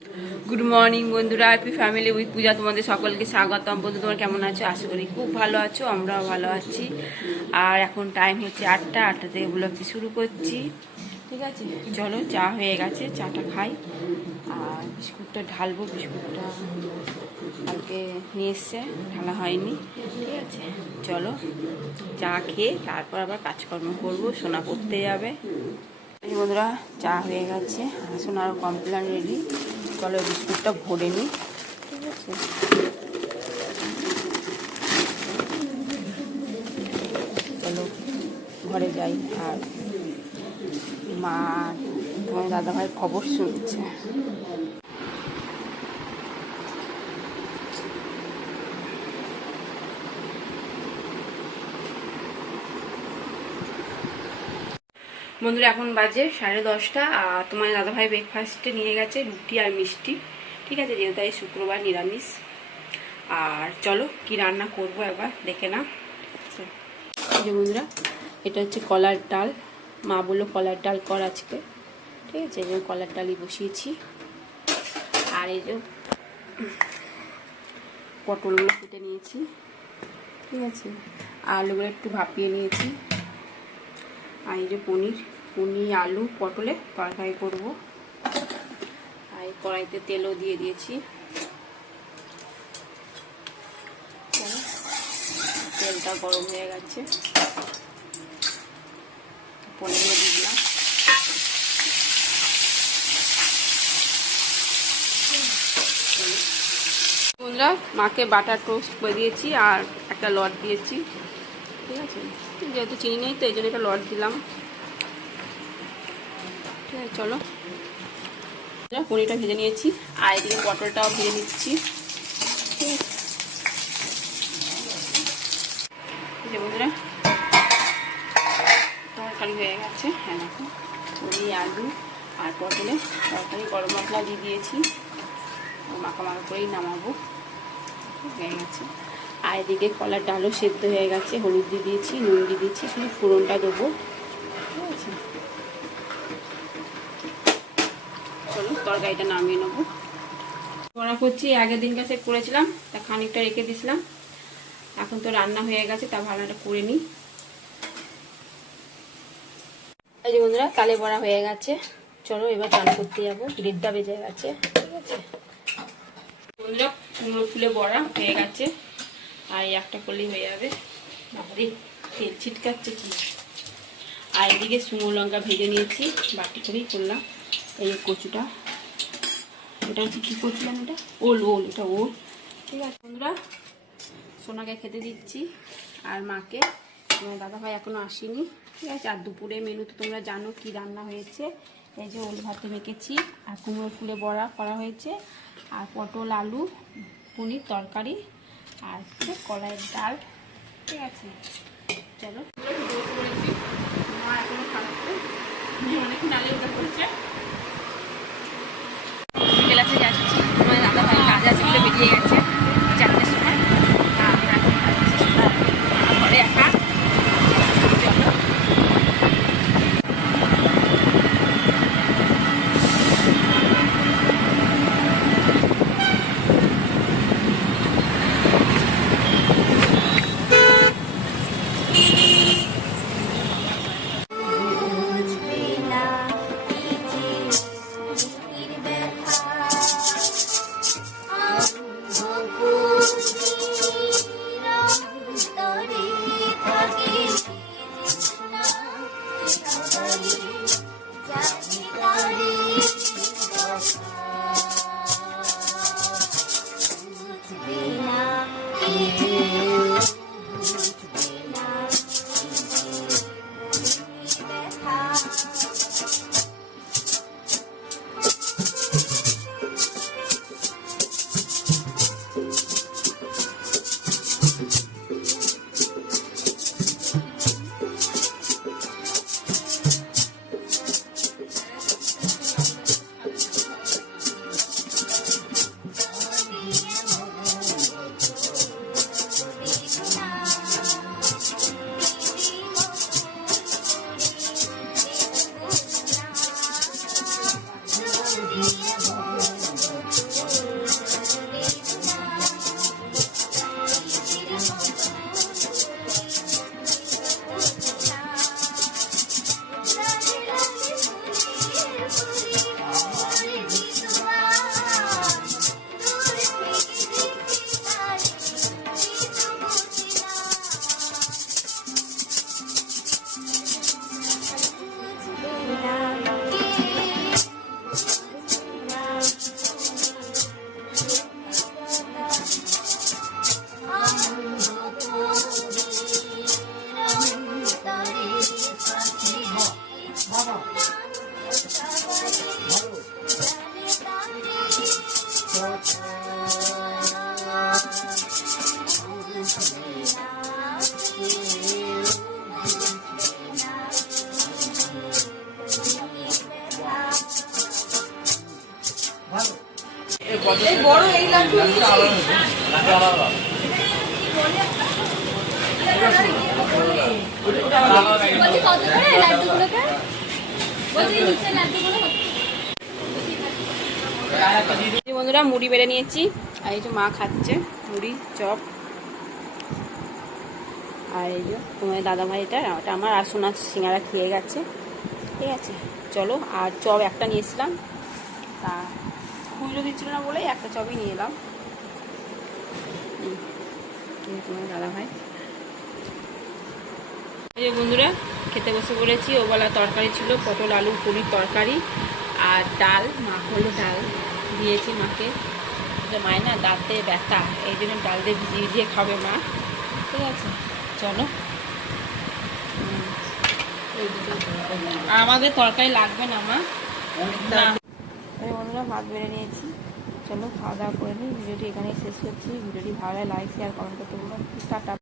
Good morning বন্ধুরা, happy family with পূজা তোমাদের সকলকে স্বাগতম। বন্ধু তোমরা কেমন আছো? আশা করি খুব ভালো আছো, আমরাও ভালো আছি। আর এখন টাইম হচ্ছে 8টা থেকে ব্লগটি শুরু করছি। ঠিক আছে, চলো চা হয়ে গেছে, চাটা খাই। আর বিস্কুটটা ঢালবো, বিস্কুটটা কালকে নিয়ে এসছে, ঢালা হয়নি। ঠিক আছে, চলো চা খেয়ে তারপর আবার কাজকর্ম করবো, সোনা পড়তে যাবে। বন্ধুরা চা হয়ে গেছে, সোনার কমপ্লেন রেডি। চলো বিস্কুটটা ভরে নিই। ঠিক আছে, চলো ঘরে যাই। আর মা তোমার দাদাভাই খবর শুনছে। বন্ধুরা এখন বাজে 10:30, আর তোমার দাদাভাই ব্রেকফাস্টে নিয়ে গেছে রুটি আর মিষ্টি। ঠিক আছে, যেহেতু তাই শুক্রবার নিরামিষ। আর চলো কি রান্না করবো একবার দেখে না। এই যে বন্ধুরা, এটা হচ্ছে কলার ডাল। মা বললো কলার ডাল কর আজকে। ঠিক আছে, এই যে কলার ডালই বসিয়েছি। আর এই যে পটলগুলো কেটে নিয়েছি। ঠিক আছে, আলুগুলো একটু ভাপিয়ে নিয়েছি। আর এই যে পনির, আলু পটলে তরকারি করবো। আর এই কড়াইতে তেলও দিয়ে দিয়েছি। তেলটা গরম হয়ে গেছে, পনিরগুলো দিয়ে দিলাম। বন্ধুরা মাকে বাটার টোস্ট করে দিয়েছি আর একটা লট দিয়েছি। ঠিক আছে, যেহেতু চিনি নেই তো এই জন্য একটা লট দিলাম। ঠিক আছে, চলো পনিরটা ভেজে নিয়েছি আর এদিকে পটলটাও ভেজে নিচ্ছি। ঠিক আছে বন্ধুরা, তরকারি হয়ে গেছে। হ্যাঁ দেখো, পনির আলু আর পটলে তরকারি, গরম মশলা দিয়ে দিয়েছি। মাখা করেই নামাবো, হয়ে গেছে। আর এদিকে কলার ডালও সেদ্ধ হয়ে গেছে, হলুদ দিয়ে দিয়েছি, নুন দিয়ে দিয়েছি, শুধু ফোড়নটা দেবো। ঠিক আছে, চলো তরকারিটা নামিয়ে নেবো। করা করছি, আগের দিন কাছে করেছিলাম, তা খানিকটা রেখে দিয়েছিলাম। এখন তো রান্না হয়ে গেছে, তা ভালোটা করে নিই। এই যে বন্ধুরা, তালে বড়া হয়ে গেছে। চলো এবার চান করতে যাবো, 1:30 বেজে গেছে। ঠিক আছে বন্ধুরা, কুমড়ো ফুলে বড়া হয়ে গেছে। আর এই একটা করলেই হয়ে যাবে। বাবারে তেল ছিটকাচ্ছে কি। আর এদিকে শুকনো লঙ্কা ভেজে নিয়েছি, বাটি করেই করলাম। এই কচুটা, এটা হচ্ছে কী করছিলাম, এটা ওল, এটা ওল। ঠিক আছে বন্ধুরা, সোনাকে খেতে দিচ্ছি আর মাকে। দাদাভাই এখনো আসেনি। ঠিক আছে, আর দুপুরে মেনু তো তোমরা জানো কি রান্না হয়েছে। এই যে ওল ভাতে মেখেছি, আর কুমড়ো ফুলে বড়া করা হয়েছে, আর পটল আলু পনির তরকারি, আর কলাইয়ের ডাল। ঠিক আছে, চলো মা এখনো খাওয়াচ্ছে, অনেক নালে ওটা করেছে। ক্লাসে যাচ্ছি, তোমার দাদাভাই কাজ আছে বলে বেরিয়ে গেছে 4টের সময়। আমরা এখন ঘরে একা। চলো বড় এই লাড্ডু নিয়েছি। বলছি কত করে লাড্ডুগুলোকে? বলছি নিচে লাড্ডুগুলো বন্ধুরা মুড়ি বেড়ে নিয়েছি, আর এই যে মা খাচ্ছে মুড়ি চপ। আর এই যে তোমার দাদাভাই এটা আমার আর সোনা সিঙ্গারা খেয়ে গেছে। ঠিক আছে চলো, আর চপ একটা নিয়েছিলাম, তা খুঁজো দিচ্ছিল না বলেই একটা চপই নিয়ে এলাম। তোমার দাদাভাই এই যে বন্ধুরা খেতে বসে পড়েছি। ওবেলা তরকারি ছিল পটল আলু পুরির তরকারি আর ডাল, মা হলো ডাল দিয়েছি মাকে। মায়ের না দাঁতে ব্যথা, এই জন্য ডাল দিয়ে ভিজিয়ে ভিজিয়ে খাবে মা। ঠিক আছে চলো, আমাদের তরকারি লাগবে না মা। বন্ধুরা ভাত বেড়ে নিয়েছি, চলো খাওয়া দাওয়া করে নিই। ভিডিওটি এখানেই শেষ করছি। ভিডিওটি ভালো লাগে লাইক শেয়ার কমেন্ট করতে বলুন। টাটা।